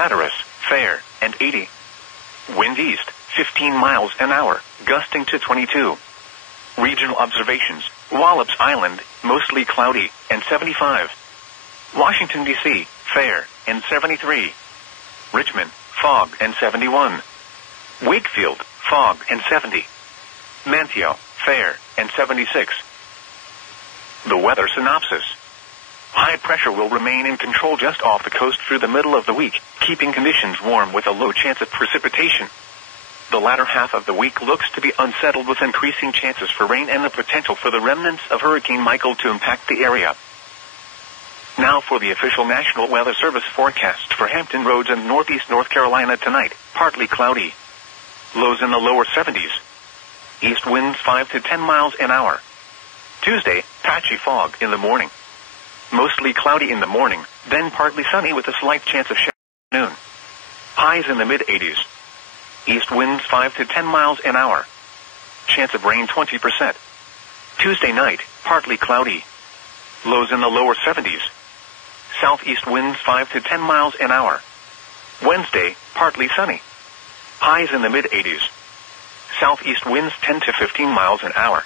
Hatteras, fair, and 80. Wind east, 15 miles an hour, gusting to 22. Regional observations, Wallops Island, mostly cloudy, and 75. Washington, D.C., fair, and 73. Richmond, fog, and 71. Wakefield, fog, and 70. Manteo, fair, and 76. The weather synopsis. High pressure will remain in control just off the coast through the middle of the week, keeping conditions warm with a low chance of precipitation. The latter half of the week looks to be unsettled with increasing chances for rain and the potential for the remnants of Hurricane Michael to impact the area. Now for the official National Weather Service forecast for Hampton Roads and northeast North Carolina tonight. Partly cloudy. Lows in the lower 70s. East winds 5 to 10 miles an hour. Tuesday, patchy fog in the morning. Mostly cloudy in the morning, then partly sunny with a slight chance of showers at noon. Highs in the mid-80s. East winds 5 to 10 miles an hour. Chance of rain 20%. Tuesday night, partly cloudy. Lows in the lower 70s. Southeast winds 5 to 10 miles an hour. Wednesday, partly sunny. Highs in the mid-80s. Southeast winds 10 to 15 miles an hour.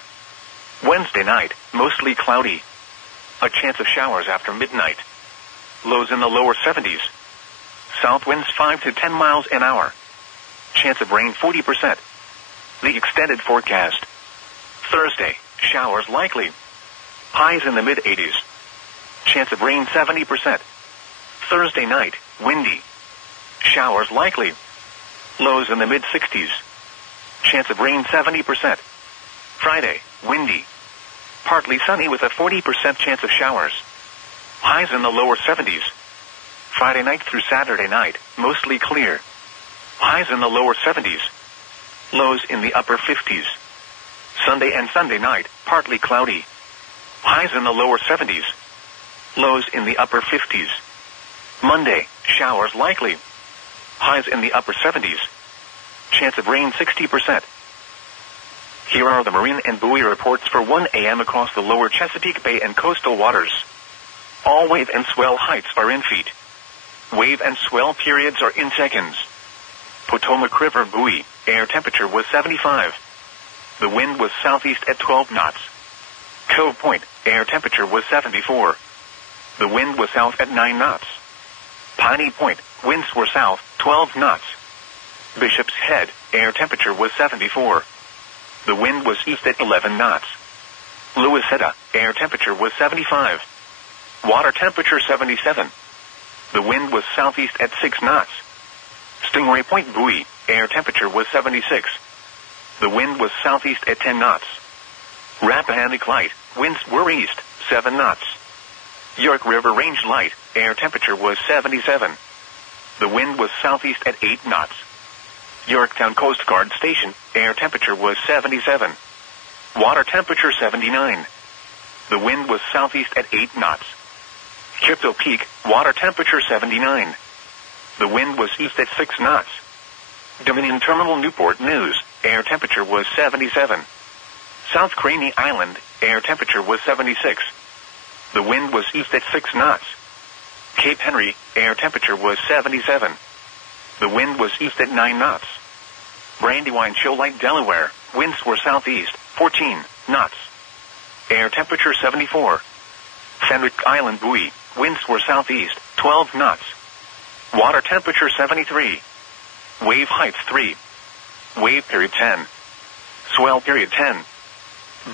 Wednesday night, mostly cloudy. A chance of showers after midnight. Lows in the lower 70s. South winds 5 to 10 miles an hour. Chance of rain 40%. The extended forecast. Thursday, showers likely. Highs in the mid-80s. Chance of rain 70%. Thursday night, windy. Showers likely. Lows in the mid-60s. Chance of rain 70%. Friday, windy. Partly sunny with a 40% chance of showers. Highs in the lower 70s. Friday night through Saturday night, mostly clear. Highs in the lower 70s. Lows in the upper 50s. Sunday and Sunday night, partly cloudy. Highs in the lower 70s. Lows in the upper 50s. Monday, showers likely. Highs in the upper 70s. Chance of rain 60%. Here are the marine and buoy reports for 1 a.m. across the lower Chesapeake Bay and coastal waters. All wave and swell heights are in feet. Wave and swell periods are in seconds. Potomac River buoy, air temperature was 75. The wind was southeast at 12 knots. Cove Point, air temperature was 74. The wind was south at 9 knots. Piney Point, winds were south, 12 knots. Bishop's Head, air temperature was 74. The wind was east at 11 knots. Louisetta, air temperature was 75. Water temperature 77. The wind was southeast at 6 knots. Stingray Point buoy, air temperature was 76. The wind was southeast at 10 knots. Rappahannock Light, winds were east, 7 knots. York River Range Light, air temperature was 77. The wind was southeast at 8 knots. Yorktown Coast Guard Station, air temperature was 77. Water temperature 79. The wind was southeast at 8 knots. Crypto Peak, water temperature 79. The wind was east at 6 knots. Dominion Terminal Newport News, air temperature was 77. South Craney Island, air temperature was 76. The wind was east at 6 knots. Cape Henry, air temperature was 77. The wind was east at 9 knots. Brandywine Shoal Lake, Delaware, winds were southeast, 14 knots. Air temperature 74. Fenwick Island buoy, winds were southeast, 12 knots. Water temperature 73. Wave height 3. Wave period 10. Swell period 10.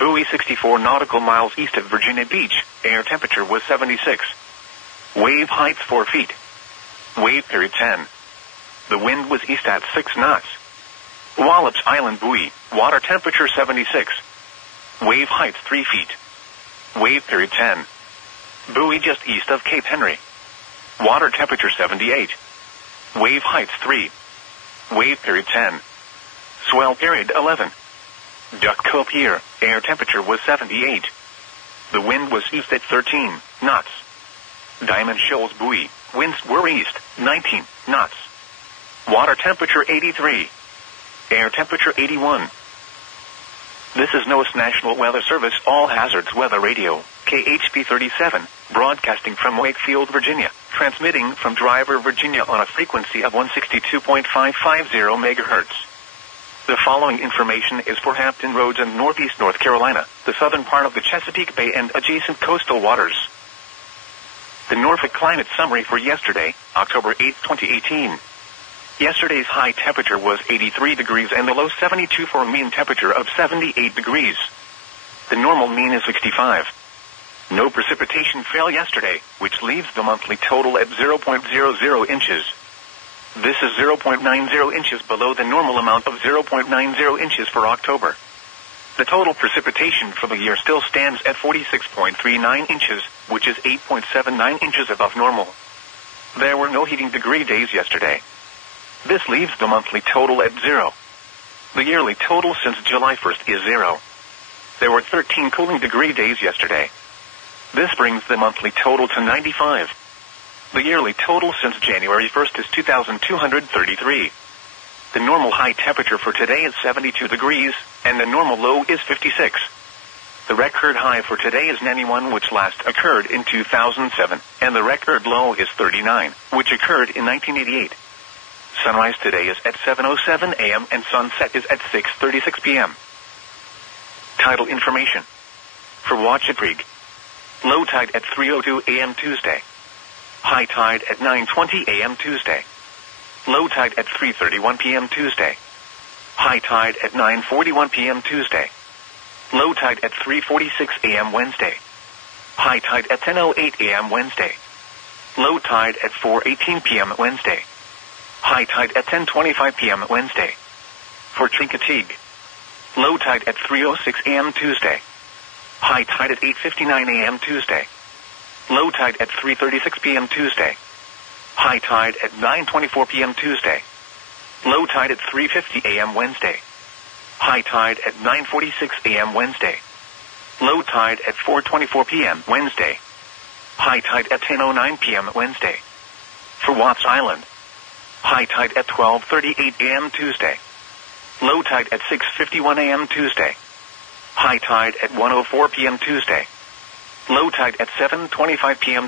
Buoy 64 nautical miles east of Virginia Beach, air temperature was 76. Wave height 4 feet. Wave period 10. The wind was east at 6 knots. Wallops Island buoy, water temperature 76. Wave height 3 feet. Wave period 10. Buoy just east of Cape Henry. Water temperature 78. Wave height 3. Wave period 10. Swell period 11. Duck Cove Pier, air temperature was 78. The wind was east at 13 knots. Diamond Shoals buoy, winds were east, 19 knots. Water temperature 83. Air temperature 81. This is NOAA's National Weather Service All Hazards Weather Radio, KHP 37, broadcasting from Wakefield, Virginia. transmitting from Driver, Virginia on a frequency of 162.550 megahertz. The following information is for Hampton Roads and Northeast North Carolina, the southern part of the Chesapeake Bay and adjacent coastal waters. The Norfolk Climate Summary for yesterday, October 8, 2018. Yesterday's high temperature was 83 degrees and the low 72 for a mean temperature of 78 degrees. The normal mean is 65. No precipitation fell yesterday, which leaves the monthly total at 0.00 inches. This is 0.90 inches below the normal amount of 0.90 inches for October. The total precipitation for the year still stands at 46.39 inches, which is 8.79 inches above normal. There were no heating degree days yesterday. This leaves the monthly total at 0. The yearly total since July 1st is 0. There were 13 cooling degree days yesterday. This brings the monthly total to 95. The yearly total since January 1st is 2,233. The normal high temperature for today is 72 degrees, and the normal low is 56. The record high for today is 91, which last occurred in 2007, and the record low is 39, which occurred in 1988. Sunrise today is at 7:07 a.m. and sunset is at 6:36 p.m. Tidal information. For Watchet, low tide at 3:02 a.m. Tuesday. High tide at 9:20 a.m. Tuesday. Low tide at 3:31 p.m. Tuesday. High tide at 9:41 p.m. Tuesday. Low tide at 3:46 a.m. Wednesday. High tide at 10:08 a.m. Wednesday. Low tide at 4:18 p.m. Wednesday. High tide at 10:25 p.m. Wednesday. For Chincoteague, low tide at 3:06 a.m. Tuesday. High tide at 8:59 a.m. Tuesday. Low tide at 3:36 p.m. Tuesday. High tide at 9:24 p.m. Tuesday. Low tide at 3:50 a.m. Wednesday. High tide at 9:46 a.m. Wednesday. Low tide at 4:24 p.m. Wednesday. High tide at 10:09 p.m. Wednesday. For Watts Island, high tide at 12:38 a.m. Tuesday. Low tide at 6:51 a.m. Tuesday. High tide at 1:04 p.m. Tuesday. Low tide at 7:25 p.m.